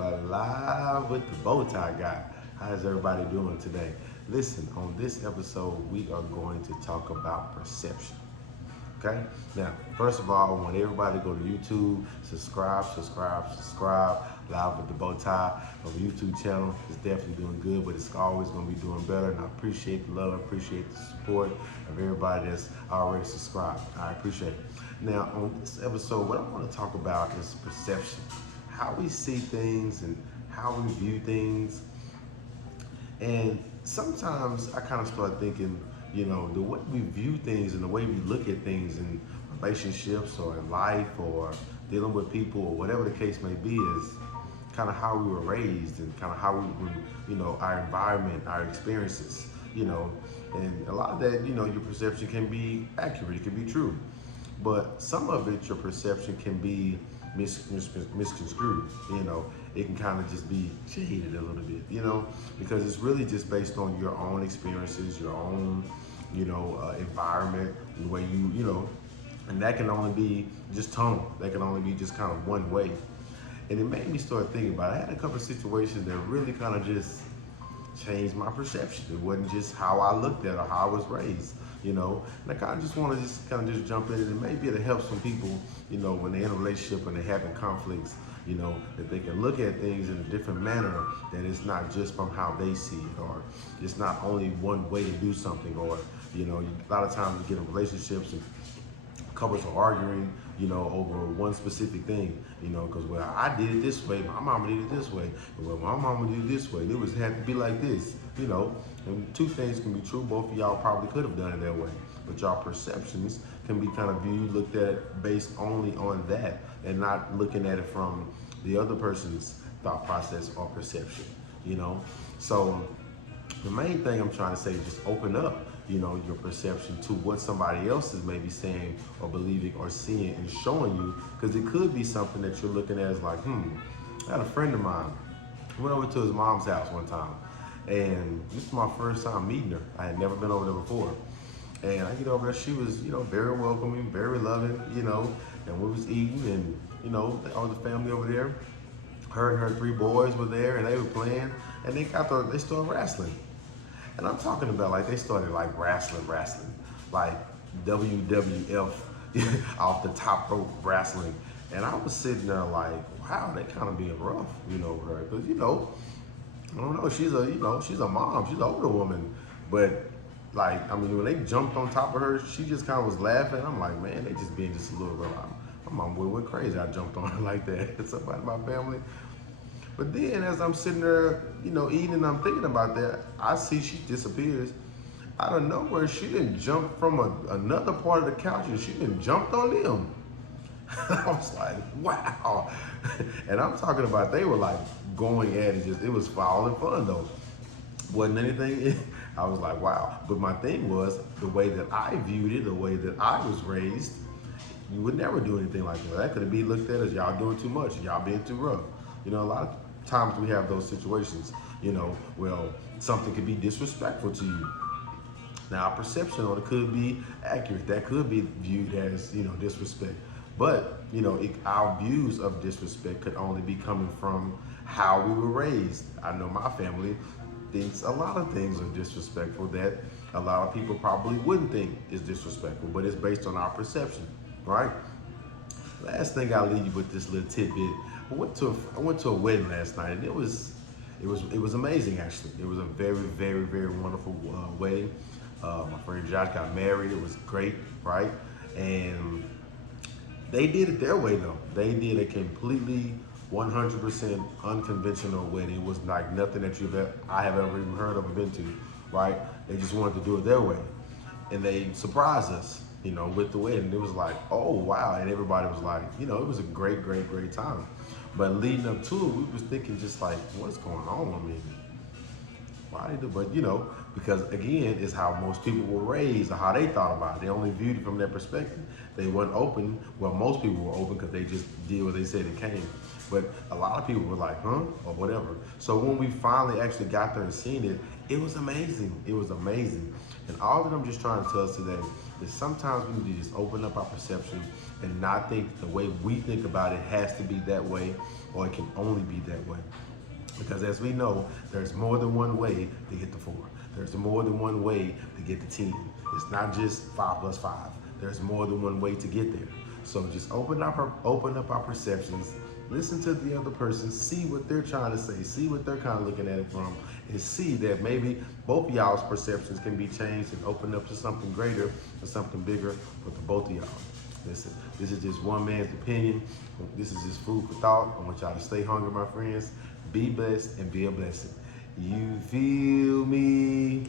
are live with the bow tie guy. How's everybody doing today? Listen, on this episode, we are going to talk about perception. Okay? Now, first of all, I want everybody to go to YouTube, subscribe. Live with the bow tie on the YouTube channel. It's definitely doing good, but it's always going to be doing better. And I appreciate the love, I appreciate the support of everybody that's already subscribed. I appreciate it. Now, on this episode, what I want to talk about is perception. How we see things and how we view things. And sometimes I kind of start thinking, the way we view things and the way we look at things in relationships or in life or dealing with people or whatever the case may be is kind of how we were raised and kind of how our environment, our experiences, and a lot of that, your perception can be accurate, it can be true. But some of it, your perception can be misconstrued. It can kind of just be shaded a little bit, because it's really just based on your own experiences, your own, environment, the way and that can only be just tone. That can only be just kind of one way. And it made me start thinking about it. I had a couple of situations that really kind of just changed my perception. It wasn't just how I looked at or how I was raised. And I kind of just want to just kind of just jump in and maybe it'll help some people, when they're in a relationship and they're having conflicts, that they can look at things in a different manner, that it's not just from how they see it, or it's not only one way to do something, or, a lot of times you get in relationships and couples are arguing, over one specific thing, because well, I did it this way, my mama did it this way, well, my mama did it this way, it had to be like this, and two things can be true. Both of y'all probably could have done it that way, but y'all perceptions can be kind of viewed, looked at based only on that, and not looking at it from the other person's thought process or perception, So the main thing I'm trying to say is just open up, your perception to what somebody else is maybe saying or believing or seeing and showing you, because it could be something that you're looking at as like, I had a friend of mine, I went over to his mom's house one time, and this is my first time meeting her. I had never been over there before. And I get over there, she was, very welcoming, very loving, and we was eating and, all the family over there, her and her three boys were there and they were playing, and they started wrestling. And I'm talking about like they started like wrestling, like WWF off the top rope wrestling. And I was sitting there like, wow, they kind of being rough, her, because I don't know, she's a mom, she's an older woman, but like, I mean, when they jumped on top of her, she just kind of was laughing. I'm like, man, they just being just a little rough. My mom went crazy. I jumped on her like that. Somebody in my family. But then as I'm sitting there, eating and I'm thinking about that, I see she disappears. Out of nowhere, she didn't jump from another part of the couch and she didn't jumped on them. I was like, wow. And I'm talking about they were like going at it, it was for all in fun though. Wasn't anything, I was like, wow. But my thing was, the way that I viewed it, the way that I was raised, you would never do anything like that. That could be looked at as y'all doing too much, y'all being too rough. A lot of times we have those situations, well, something could be disrespectful to you. Now, our perception on it could be accurate. That could be viewed as, disrespect. But, our views of disrespect could only be coming from how we were raised. I know my family thinks a lot of things are disrespectful that a lot of people probably wouldn't think is disrespectful, but it's based on our perception, right? Last thing I'll leave you with this little tidbit. I went to a wedding last night, and it was amazing actually. It was a very, very, very wonderful wedding. My friend Josh got married. It was great, right? And they did it their way though. They did a completely 100% unconventional wedding. It was like nothing that I have ever even heard of or been to, right? They just wanted to do it their way. And they surprised us, with the wedding. It was like, oh, wow. And everybody was like, it was a great, great, great time. But leading up to it, we was thinking just like, what's going on? I mean, why they do? But, because again, it's how most people were raised or how they thought about it. They only viewed it from their perspective. They weren't open. Well, most people were open because they just did what they said it came. But a lot of people were like, huh? Or whatever. So when we finally actually got there and seen it, It was amazing. It was amazing. And all that I'm just trying to tell us today is sometimes we need to just open up our perception and not think the way we think about it has to be that way or it can only be that way. Because as we know, there's more than one way to get the 4. There's more than one way to get the 10. It's not just 5 plus 5. There's more than one way to get there. So just open up our perceptions, listen to the other person, see what they're trying to say, see what they're kind of looking at it from, and see that maybe both of y'all's perceptions can be changed and open up to something greater or something bigger for the both of y'all. Listen, this is just one man's opinion. This is just food for thought. I want y'all to stay hungry, my friends. Be blessed and be a blessing. You feel me?